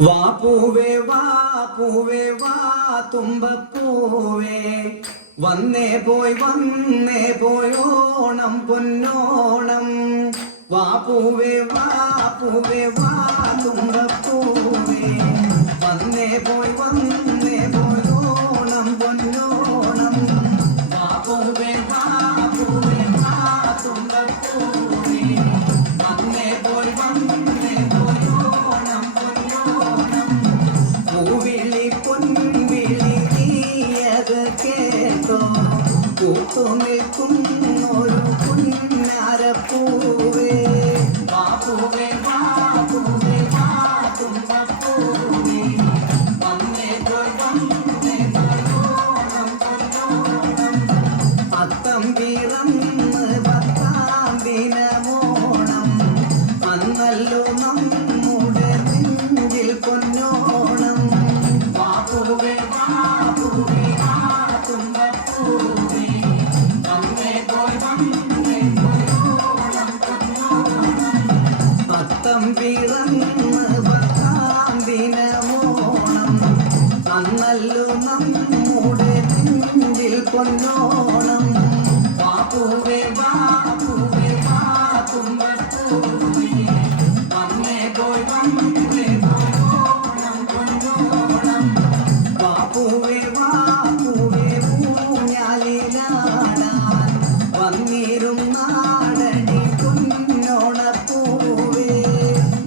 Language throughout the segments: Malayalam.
വാ പൂവേ വാ പൂവേ വാ തുമ്പപ്പൂവേ വന്നേ പോയി ഓണം പൊന്നോണം. വാ പൂവേ വാ തുമ്പപ്പൂവേ വന്നേ പോയി ഓണം പൊന്നോണം. വാ പൂവേ വാ തുമ്പപ്പൂവേ വന്നേ പോയി ഓണം പൊന്നോണം. പൂവിളി പൊൻവിളി നീയത് കേട്ടോ പൂത്തു നിൽക്കും ഒരു പുന്നാരപ്പൂവേ. വാ പൂവേ വാ തുമ്പപ്പൂവേ വന്നേ പോയി ഓണം പൊന്നോണം. അത്തം പിറന്ന് 10-ാം ദിനമോണം അന്നല്ലോ നമ്മുടെ നെഞ്ചിൽ പൊന്നോണം. വാ പൂവേ വാ തുമ്പപ്പൂവേ വന്നേ പോയി ഓണം പൊന്നോണം. അത്തം പിറന്ന് 10-ാം ദിനമോണം അന്നല്ലോ നമ്മുടെ നെഞ്ചിൽ പൊന്നോണം. വാ പൂവേ വാ തുമ്പപ്പൂവേ വന്നേ പോയി ഓണം പൊന്നോണം. വാ പൂവേ ഊഞ്ഞാലിലാടാൻ വന്നിരും നാടടി പൊന്നോണപ്പൂവേ.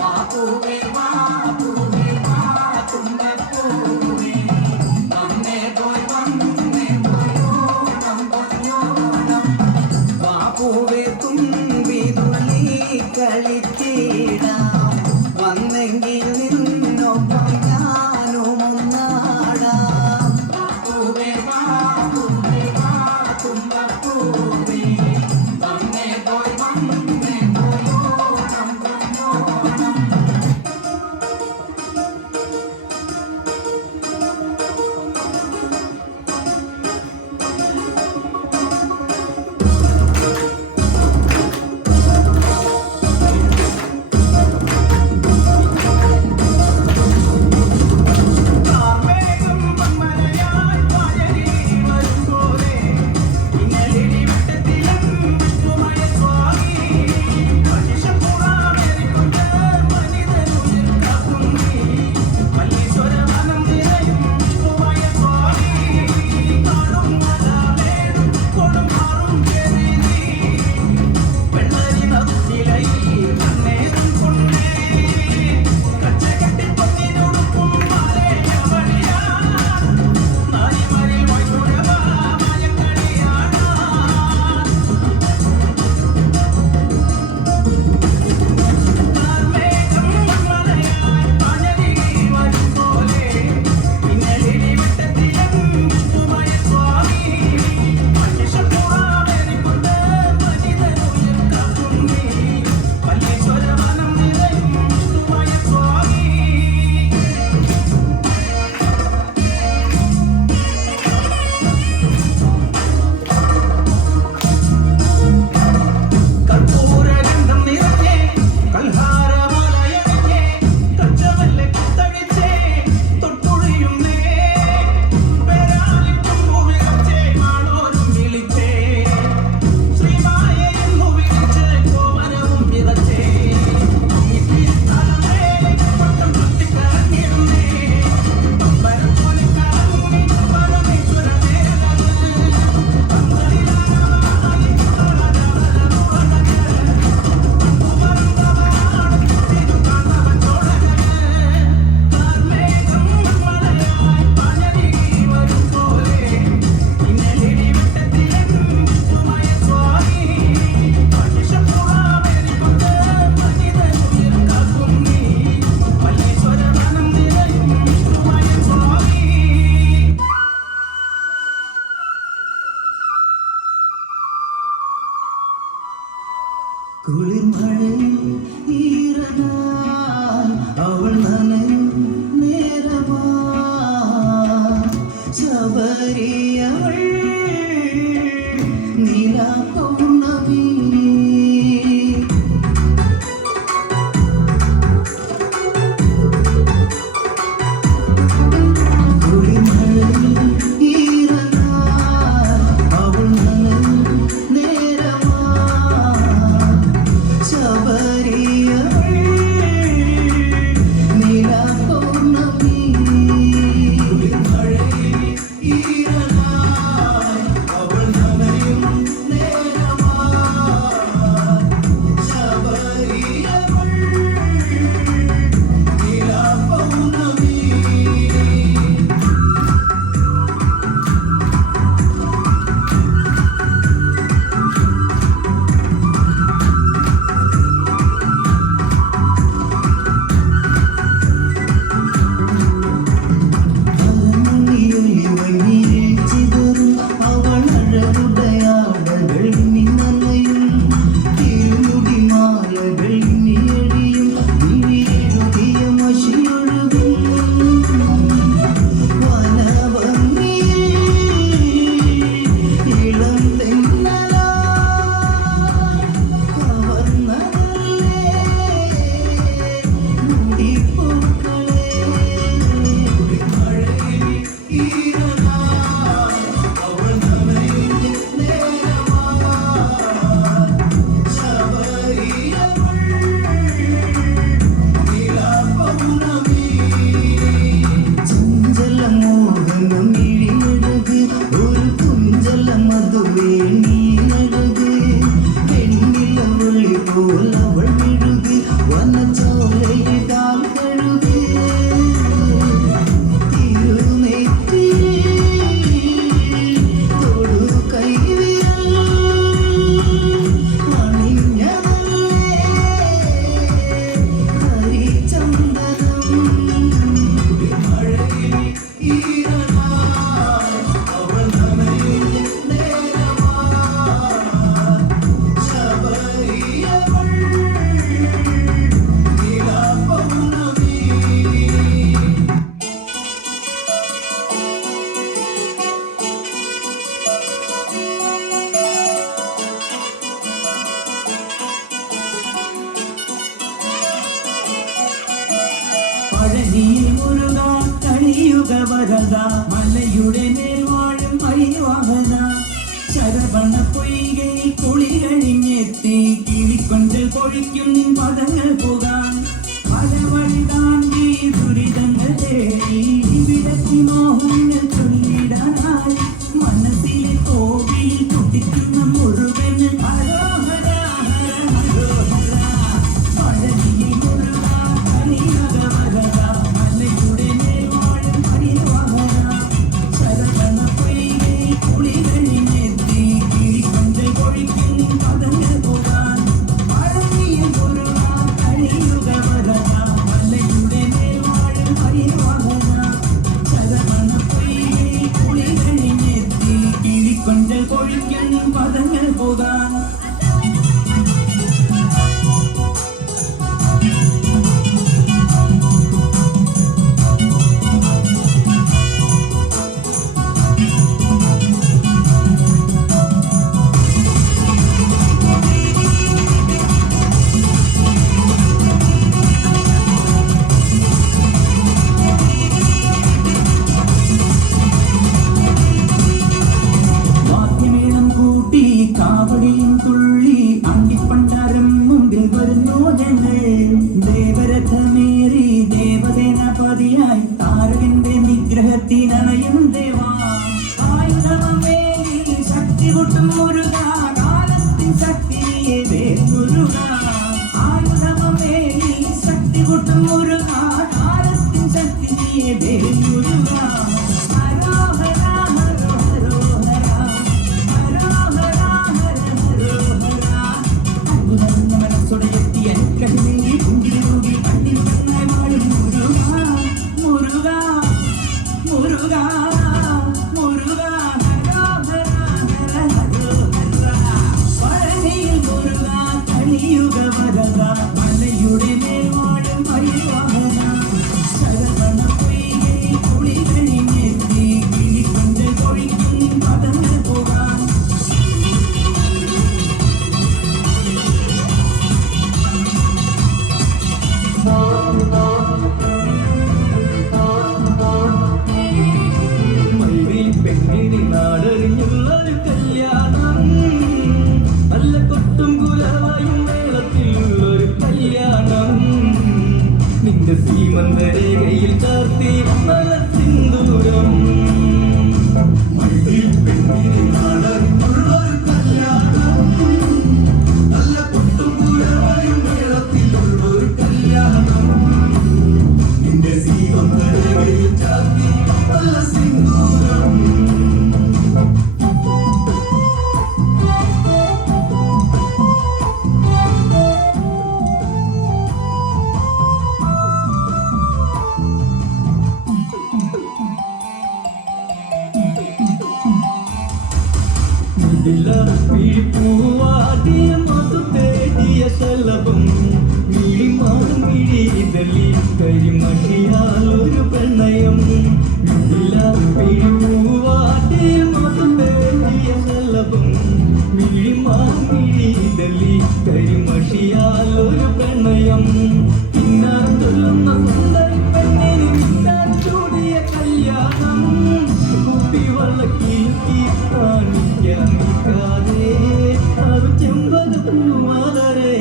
വാ പൂവേ വാ തുമ്പപ്പൂവേ വന്നേ പോയി ഓണം പൊന്നോണം. വാ പൂവേ തുമ്പി തുള്ളി കളിച്ചിടാം വന്നെങ്കിൽ നിന്നൊപ്പം ഞാനും ഒന്നാടാം. വാ പൂവേ വാ തുമ്പപ്പൂവേ വന്നേ പോയി ഓണം പൊന്നോണം. പഴനിയിൽ മുരുക കലിയുഗ വരദ മലയുടെ മേൽ വാഴും മയിൽവാഹന ശരവണ പൊയ്കൈ കുളി കഴിഞ്ഞെത്തി കിളിക്കൊണ്ട് പൊഴിക്കും നിൻ പദങ്ങൾ പോകാൻ പല വഴി താണ്ടി ദുരിതങ്ങൾ തേടി വിടത്തി മോഹങ്ങൾ ചൊല്ലിടാനായി മനസ്സിലെ കോവിൽ തുടിക്കുന്ന മുഴുവൻ ഹരോഹര ഹരോഹര പഴനിയിൽ മുരുക കലിയുഗ വരദ മലയുടെ മേൽ വാഴും മയിൽവാഹന ശരവണ പൊയ്കൈ കുളി കഴിഞ്ഞെത്തി കിളിക്കൊണ്ട് പൊഴിക്കും നിൻ പദങ്ങൾ പോകാൻ പഴനിയിൽ മുരുക കലിയുഗ വരദ മലയുടെ മേൽ വാഴും മയിൽവാഹന ശരവണ പൊയ്കൈ കുളി കഴിഞ്ഞെത്തി കിളിക്കൊണ്ട് പൊഴിക്കും നിൻ പദങ്ങൾ പോകാൻ വാദ്യമേളം കൂട്ടി കാവടിയും തുള്ളി അങ്കിപ്പണ്ടാരം മുമ്പിൽ വരുന്നു ഞങ്ങൾ ദേവരഥമേറി ദേവസേനാപതിയായി താരകന്റെ നിഗ്രഹത്തിനണയും ദേവാ ആയുധമേറി ശക്തി കൊട്ടും മുരുക കാലത്തിൻ ശക്തിയെ മുരുക ആയുധമേറി ശക്തി കൊട്ടും മുരുക കാലത്തിൻ ശക്തിയെ മുരുക ഹരോഹര ഹരോഹര മനസ്സുടയെത്തി അനുഗ്രഹി കുണ്ടിലൂകി പണ്ടിൽ തന്നായി വാഴും മുരുക മുരുക മുരുക മുരുക ഹരോഹര ഹരോഹര പഴനിയിൽ മുരുക കലിയുഗ വരദ മലയുടെ മേൽ വാഴും മയിൽവാഹന ശരവണ പൊയ്കൈ കുളി കഴിഞ്ഞെത്തി കിളിക്കൊണ്ട് പൊഴിക്കും പദങ്ങൾ പോകാൻ മൈവിൽ പെണ്ണിന് നാടറിഞ്ഞുള്ളൊരു കല്യാണം നല്ല കൊട്ടും കുലവായും മേളത്തിലുള്ളൊരു കല്യാണം നിന്റെ സീമന്തരേഖയിൽ ചാർത്തി നല്ല സിന്ദൂരം മൈവിൽ പെണ്ണിന് നാടറിഞ്ഞുള്ളൊരു കല്യാണം നല്ല കൊട്ടും കുലവായും മേളത്തിലുള്ളൊരു കല്യാണം നിന്റെ സീമന്തരേഖയിൽ ചാർത്തി നല്ല സിന്ദൂരം പൂവാടിയ മധു തേടിയ ശലഭം മിഴിമാറും മിഴിതലി കരിമഷിയാൽ ഒരു പ്രണയം പൂവാടിയ മധു തേടിയ ശലഭം മിഴിമാറും മിഴിതലി കരിമഷിയാൽ ഒരു പ്രണയം പിന്നാർ ചൊല്ലുന്ന സുന്ദരി പെണ്ണിന് മിന്നാർ ചൂടിയ കല്യാണം കുപ്പിവളക്കിൽ കാണിക്കാൻ നിൽക്കാതെ അത് ചെമ്പത് പൂമാലരേ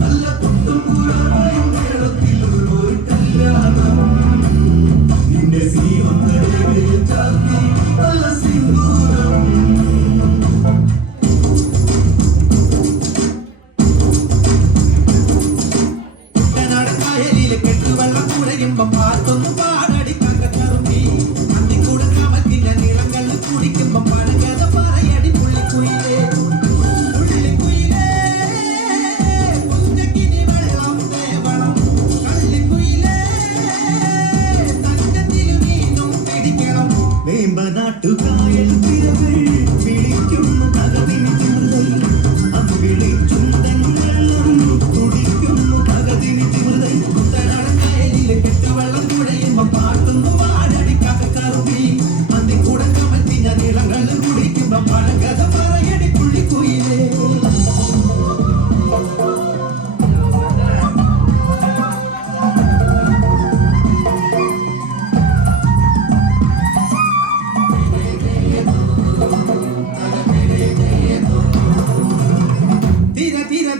നല്ല കൊട്ടുപൂരായും മേളത്തിലുള്ളൊരു കല്യാണം നിന്റെ സീമന്തരേഖയിൽ ചാർത്തി നല്ല സിന്ദൂരം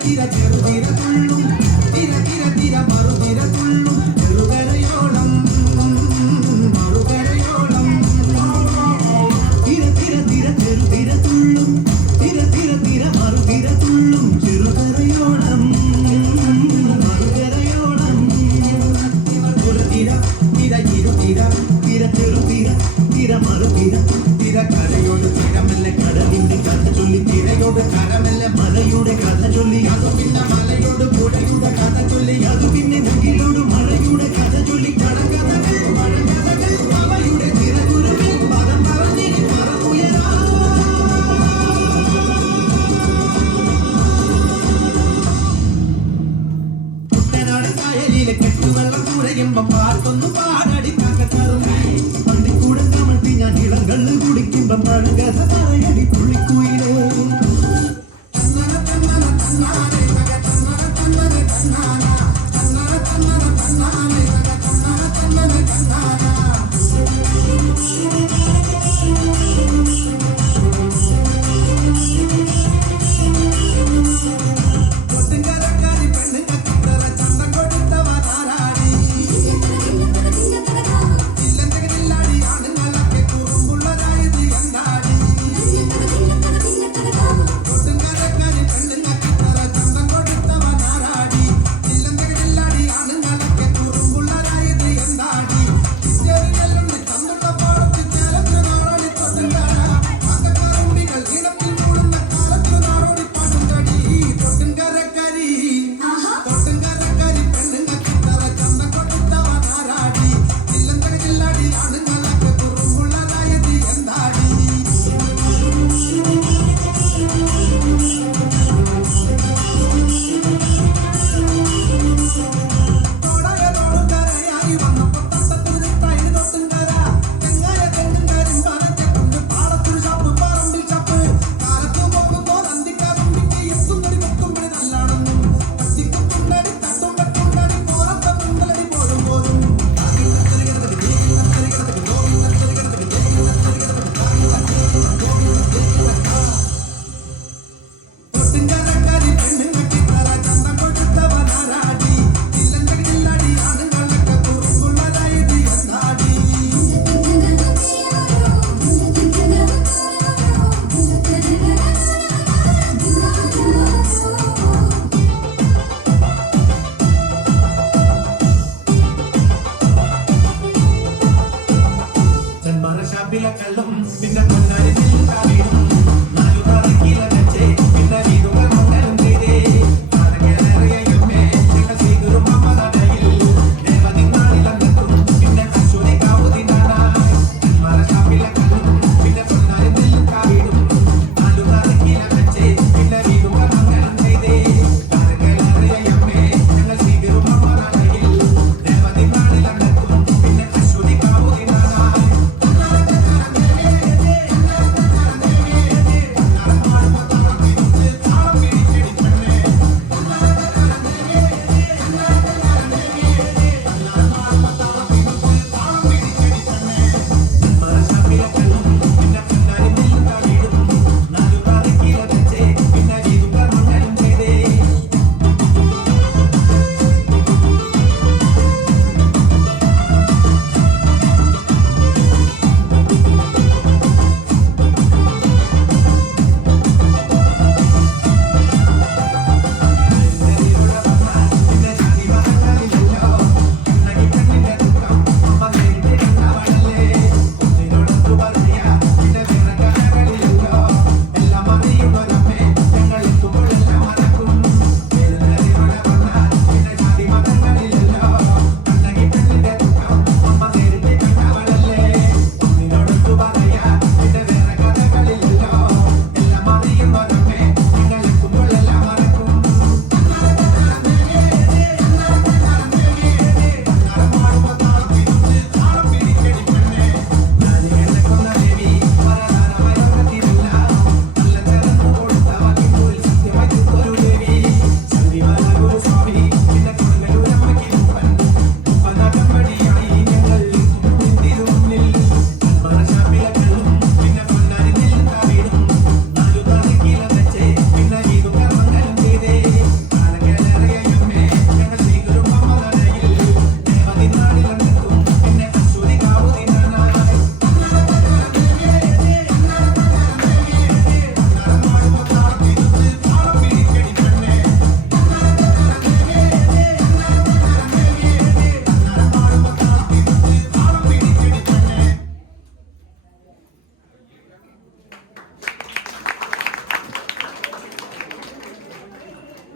കളിക്കിര ചെറുതാ